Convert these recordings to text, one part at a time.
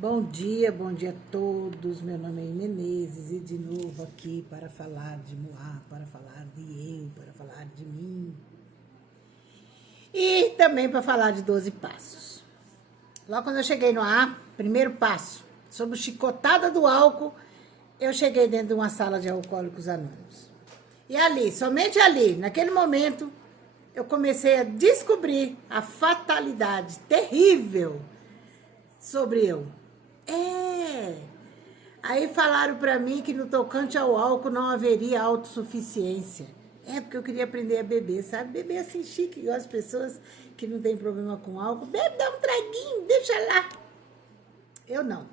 Bom dia a todos. Meu nome é Menezes e de novo aqui para falar de Moá, para falar de eu, para falar de mim e também para falar de 12 passos. Logo quando eu cheguei no A, primeiro passo, sobre chicotada do álcool, eu cheguei dentro de uma sala de alcoólicos anônimos. E ali, somente ali, naquele momento, eu comecei a descobrir a fatalidade terrível sobre eu. Aí falaram pra mim que no tocante ao álcool não haveria autossuficiência. Porque eu queria aprender a beber, sabe? Beber assim chique, igual as pessoas que não tem problema com álcool. Bebe, dá um traguinho, deixa lá. Eu não.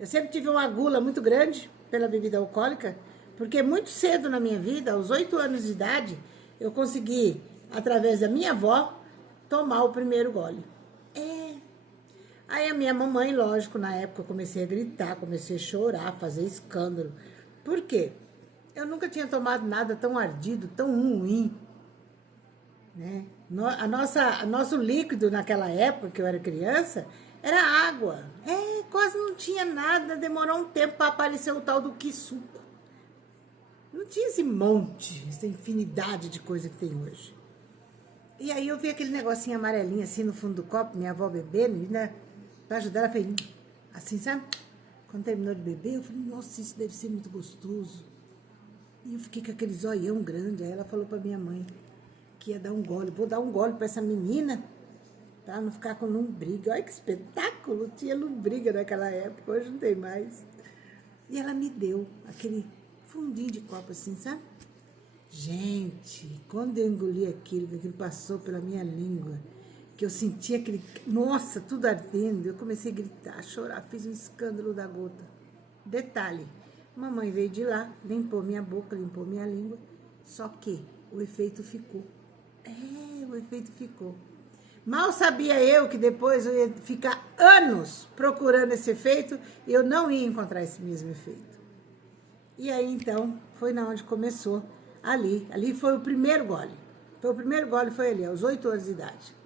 Eu sempre tive uma gula muito grande pela bebida alcoólica, porque muito cedo na minha vida, aos 8 anos de idade, eu consegui, através da minha avó, tomar o primeiro gole. Aí a minha mamãe, lógico, na época eu comecei a gritar, comecei a chorar, fazer escândalo. Por quê? Eu nunca tinha tomado nada tão ardido, tão ruim. Né? Nosso líquido naquela época, que eu era criança, era água. Quase não tinha nada, demorou um tempo para aparecer o tal do quisuco. Não tinha esse monte, essa infinidade de coisa que tem hoje. E aí eu vi aquele negocinho amarelinho assim no fundo do copo, minha avó bebendo, né? Pra ajudar, ela fez assim, sabe? Quando terminou de beber, eu falei, nossa, isso deve ser muito gostoso. E eu fiquei com aquele zoião grande. Aí ela falou pra minha mãe que ia dar um gole. Vou dar um gole pra essa menina, pra não ficar com lombriga. Olha que espetáculo, tinha lombriga naquela época, hoje não tem mais. E ela me deu aquele fundinho de copo assim, sabe? Gente, quando eu engoli aquilo, que aquilo passou pela minha língua, que eu senti aquele, nossa, tudo ardendo, eu comecei a gritar, a chorar, fiz um escândalo da gota. Detalhe, mamãe veio de lá, limpou minha boca, limpou minha língua, só que o efeito ficou. O efeito ficou. Mal sabia eu que depois eu ia ficar anos procurando esse efeito e eu não ia encontrar esse mesmo efeito. E aí, então, foi na onde começou, ali foi o primeiro gole. O primeiro gole foi ali, aos 8 anos de idade.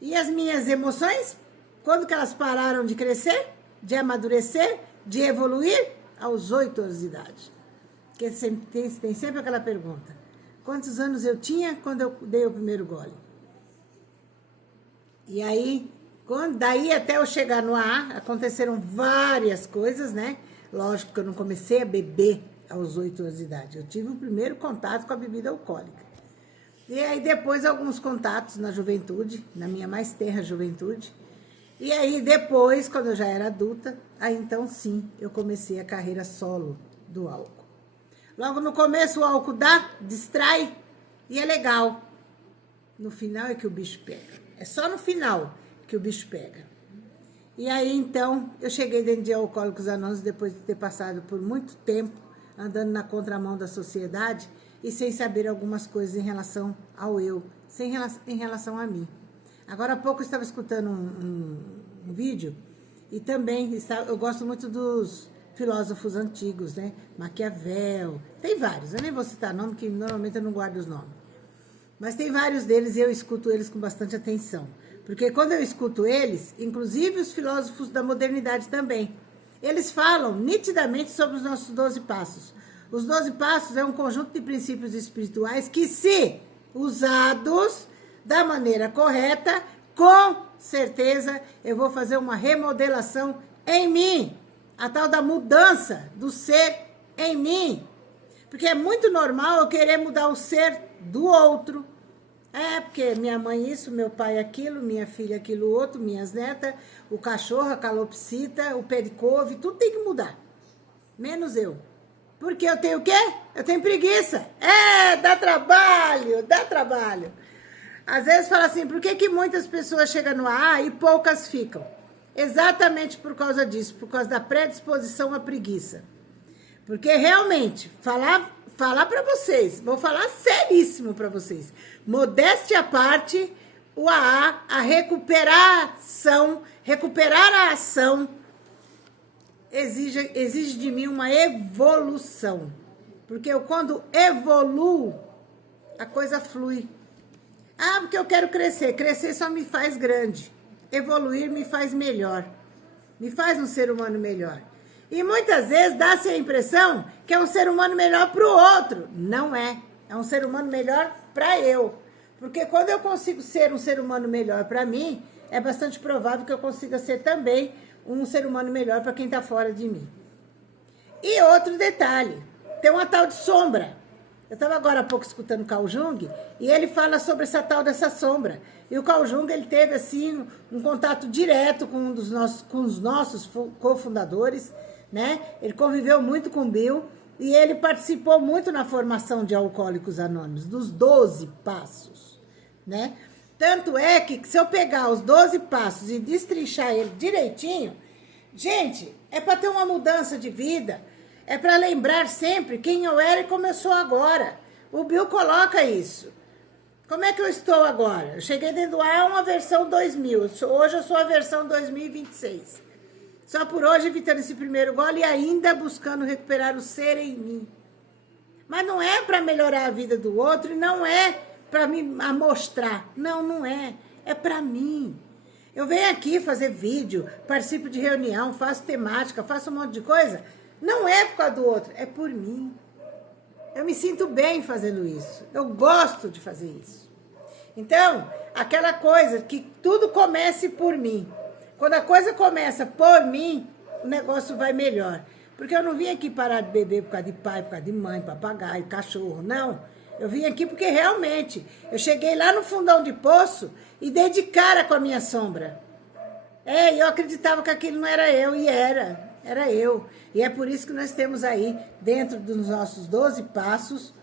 E as minhas emoções, quando que elas pararam de crescer, de amadurecer, de evoluir? Aos 8 anos de idade. Porque tem sempre aquela pergunta. Quantos anos eu tinha quando eu dei o primeiro gole? E aí, daí até eu chegar no AA, aconteceram várias coisas, né? Lógico que eu não comecei a beber aos 8 anos de idade. Eu tive o primeiro contato com a bebida alcoólica. E aí depois alguns contatos na juventude, na minha mais tenra juventude. E aí depois, quando eu já era adulta, aí então sim, eu comecei a carreira solo do álcool. Logo no começo o álcool distrai e é legal. No final é que o bicho pega. É só no final que o bicho pega. E aí então eu cheguei dentro de Alcoólicos Anônimos depois de ter passado por muito tempo andando na contramão da sociedade e sem saber algumas coisas em relação ao eu, em relação a mim. Agora há pouco eu estava escutando um vídeo e também eu gosto muito dos filósofos antigos, né? Maquiavel, tem vários, eu nem vou citar nome, que normalmente eu não guardo os nomes. Mas tem vários deles e eu escuto eles com bastante atenção. Porque quando eu escuto eles, inclusive os filósofos da modernidade também, eles falam nitidamente sobre os nossos 12 passos. Os 12 passos é um conjunto de princípios espirituais que, se usados da maneira correta, com certeza eu vou fazer uma remodelação em mim. A tal da mudança do ser em mim. Porque é muito normal eu querer mudar o ser do outro. Porque minha mãe isso, meu pai aquilo, minha filha aquilo outro, minhas netas, o cachorro, a calopsita, o pericove, tudo tem que mudar. Menos eu. Porque eu tenho o quê? Eu tenho preguiça. Dá trabalho, dá trabalho. Às vezes fala assim, por que muitas pessoas chegam no AA e poucas ficam? Exatamente por causa disso, por causa da predisposição à preguiça. Porque realmente, falar para vocês, vou falar seríssimo para vocês. Modéstia à parte, o AA, a recuperar a ação, exige de mim uma evolução. Porque eu, quando evoluo, a coisa flui. Porque eu quero crescer. Crescer só me faz grande. Evoluir me faz melhor. me faz um ser humano melhor. E muitas vezes dá-se a impressão que é um ser humano melhor para o outro. Não é. É um ser humano melhor para eu. Porque quando eu consigo ser um ser humano melhor para mim, é bastante provável que eu consiga ser também um ser humano melhor para quem está fora de mim. E outro detalhe, tem uma tal de sombra. Eu estava agora há pouco escutando o Carl Jung e ele fala sobre essa tal dessa sombra. E o Carl Jung, ele teve assim um contato direto com os nossos cofundadores, né? Ele conviveu muito com o Bill e ele participou muito na formação de Alcoólicos Anônimos, dos 12 passos, né? Tanto é que se eu pegar os 12 passos e destrinchar ele direitinho, gente, é para ter uma mudança de vida, é para lembrar sempre quem eu era e como eu sou agora. O Bill coloca isso. Como é que eu estou agora? Eu cheguei dentro do ar uma versão 2000, hoje eu sou a versão 2026. Só por hoje evitando esse primeiro gole e ainda buscando recuperar o ser em mim. Mas não é para melhorar a vida do outro e não é para me mostrar. Não, não é. É para mim. Eu venho aqui fazer vídeo, participo de reunião, faço temática, faço um monte de coisa. Não é por causa do outro, é por mim. Eu me sinto bem fazendo isso. Eu gosto de fazer isso. Então, aquela coisa que tudo comece por mim. Quando a coisa começa por mim, o negócio vai melhor. Porque eu não vim aqui parar de beber por causa de pai, por causa de mãe, papagaio, cachorro, não. Eu vim aqui porque realmente eu cheguei lá no fundão de poço e dei de cara com a minha sombra. Eu acreditava que aquilo não era eu e era eu. E é por isso que nós temos aí, dentro dos nossos 12 passos,